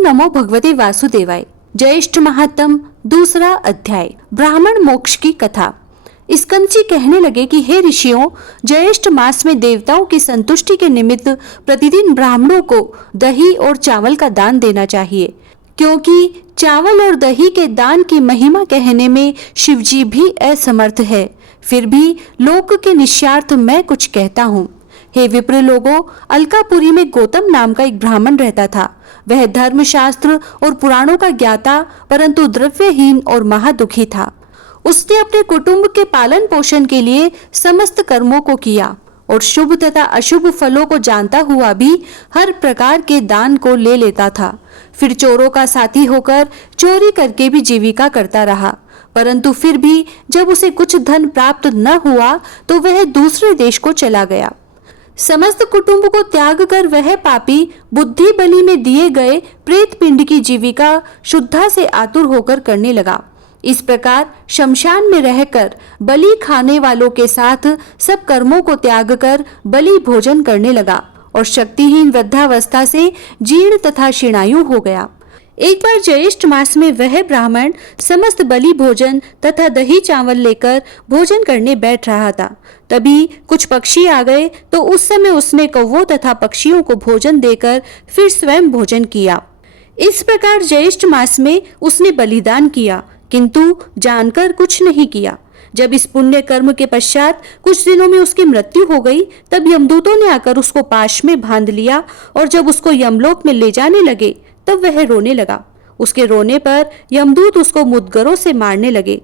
ओम नमो भगवते वासुदेवाय। ज्येष्ठ महात्म दूसरा अध्याय। ब्राह्मण मोक्ष की कथा। स्कंदजी कहने लगे कि हे ऋषियों, ज्येष्ठ मास में देवताओं की संतुष्टि के निमित्त प्रतिदिन ब्राह्मणों को दही और चावल का दान देना चाहिए, क्योंकि चावल और दही के दान की महिमा कहने में शिवजी भी असमर्थ है। फिर भी लोक के निस्वार्थ मैं कुछ कहता हूँ। हे विप्र लोगों, अलकापुरी में गौतम नाम का एक ब्राह्मण रहता था। वह धर्मशास्त्र और पुराणों का ज्ञाता परंतु द्रव्यहीन और महादुखी था। उसने अपने कुटुंब के पालन पोषण के लिए समस्त कर्मों को किया और शुभ तथा अशुभ फलों को जानता हुआ भी हर प्रकार के दान को ले लेता था। फिर चोरों का साथी होकर चोरी करके भी जीविका करता रहा, परंतु फिर भी जब उसे कुछ धन प्राप्त न हुआ तो वह दूसरे देश को चला गया। समस्त कुटुंब को त्याग कर वह पापी बुद्धि बलि में दिए गए प्रेत पिंड की जीविका शुद्धा से आतुर होकर करने लगा। इस प्रकार शमशान में रहकर बलि खाने वालों के साथ सब कर्मों को त्याग कर बलि भोजन करने लगा और शक्तिहीन वृद्धावस्था से जीर्ण तथा क्षीणायु हो गया। एक बार ज्येष्ठ मास में वह ब्राह्मण समस्त बलि भोजन तथा दही चावल लेकर भोजन करने बैठ रहा था। तभी कुछ पक्षी आ गए, तो उस समय उसने कौवों तथा पक्षियों को भोजन देकर फिर स्वयं भोजन किया। इस प्रकार ज्येष्ठ मास में उसने बलिदान किया, किंतु जानकर कुछ नहीं किया। जब इस पुण्य कर्म के पश्चात कुछ दिनों में उसकी मृत्यु हो गई, तब यमदूतों ने आकर उसको पाश में बांध लिया और जब उसको यमलोक में ले जाने लगे तब वह रोने लगा। उसके रोने पर यमदूत उसको मुद्गरों से मारने लगे,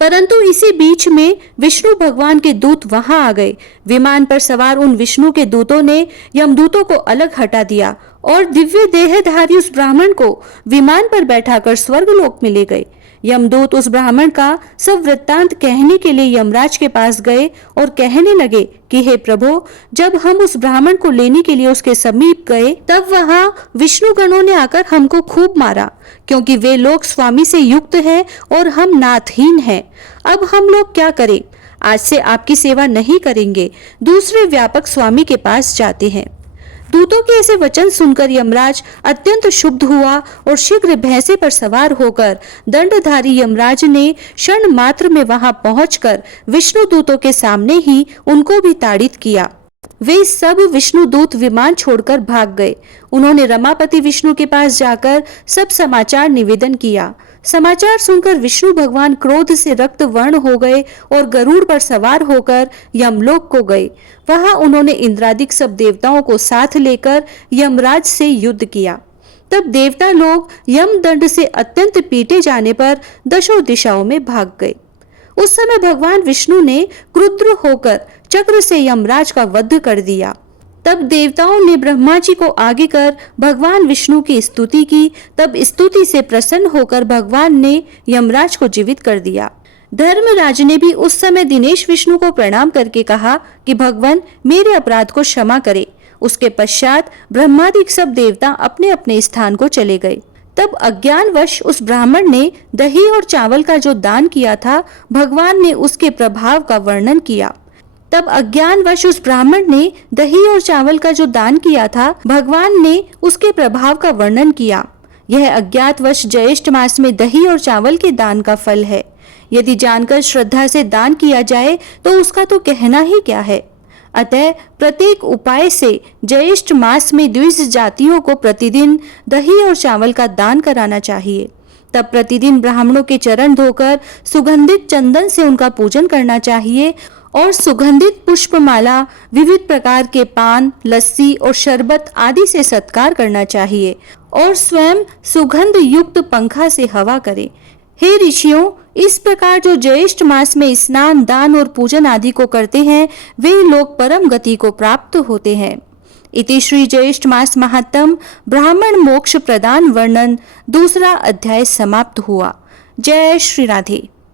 परंतु इसी बीच में विष्णु भगवान के दूत वहां आ गए। विमान पर सवार उन विष्णु के दूतों ने यमदूतों को अलग हटा दिया और दिव्य देहधारी उस ब्राह्मण को विमान पर बैठाकर स्वर्गलोक में ले गए। यमदूत उस ब्राह्मण का सब वृत्तांत कहने के लिए यमराज के पास गए और कहने लगे कि हे प्रभु, जब हम उस ब्राह्मण को लेने के लिए उसके समीप गए तब वहां विष्णु गणों ने आकर हमको खूब मारा, क्योंकि वे लोग स्वामी से युक्त हैं और हम नाथहीन हैं। अब हम लोग क्या करें? आज से आपकी सेवा नहीं करेंगे, दूसरे व्यापक स्वामी के पास जाते हैं। दूतों के ऐसे वचन सुनकर यमराज अत्यंत क्षुब्ध हुआ और शीघ्र भैंसे पर सवार होकर दंडधारी यमराज ने क्षण मात्र में वहां पहुंचकर विष्णु दूतों के सामने ही उनको भी ताड़ित किया। वे सब विष्णु दूत विमान छोड़कर भाग गए। उन्होंने रमापति विष्णु के पास जाकर सब समाचार निवेदन किया। समाचार सुनकर विष्णु भगवान क्रोध से रक्त वर्ण हो गए और गरुड़ पर सवार होकर यमलोक को गए। वहां उन्होंने इंद्रादिक सब देवताओं को साथ लेकर यमराज से युद्ध किया। तब देवता लोग यम दंड से अत्यंत पीटे जाने पर दशों दिशाओं में भाग गए। उस समय भगवान विष्णु ने क्रुद्ध होकर चक्र से यमराज का वध कर दिया। तब देवताओं ने ब्रह्मा जी को आगे कर भगवान विष्णु की स्तुति की। तब स्तुति से प्रसन्न होकर भगवान ने यमराज को जीवित कर दिया। धर्मराज ने भी उस समय दिनेश विष्णु को प्रणाम करके कहा कि भगवान मेरे अपराध को क्षमा करे। उसके पश्चात ब्रह्मादिक सब देवता अपने अपने स्थान को चले गए। तब अज्ञानवश उस ब्राह्मण ने दही और चावल का जो दान किया था, भगवान ने उसके प्रभाव का वर्णन किया। तब अज्ञानवश उस ब्राह्मण ने दही और चावल का जो दान किया था, भगवान ने उसके प्रभाव का वर्णन किया। यह अज्ञातवश ज्येष्ठ मास में दही और चावल के दान का फल है। यदि जानकर श्रद्धा से दान किया जाए तो उसका तो कहना ही क्या है। अतः प्रत्येक उपाय से ज्येष्ठ मास में द्विज जातियों को प्रतिदिन दही और चावल का दान कराना चाहिए। तब प्रतिदिन ब्राह्मणों के चरण धोकर सुगंधित चंदन से उनका पूजन करना चाहिए और सुगंधित पुष्पमाला, विविध प्रकार के पान, लस्सी और शरबत आदि से सत्कार करना चाहिए और स्वयं सुगंध युक्त पंखा से हवा करें। हे ऋषियों, इस प्रकार जो ज्येष्ठ मास में स्नान, दान और पूजन आदि को करते हैं, वे लोग परम गति को प्राप्त होते हैं। इति श्री ज्येष्ठ मास महात्म ब्राह्मण मोक्ष प्रदान वर्णन दूसरा अध्याय समाप्त हुआ। जय श्री राधे।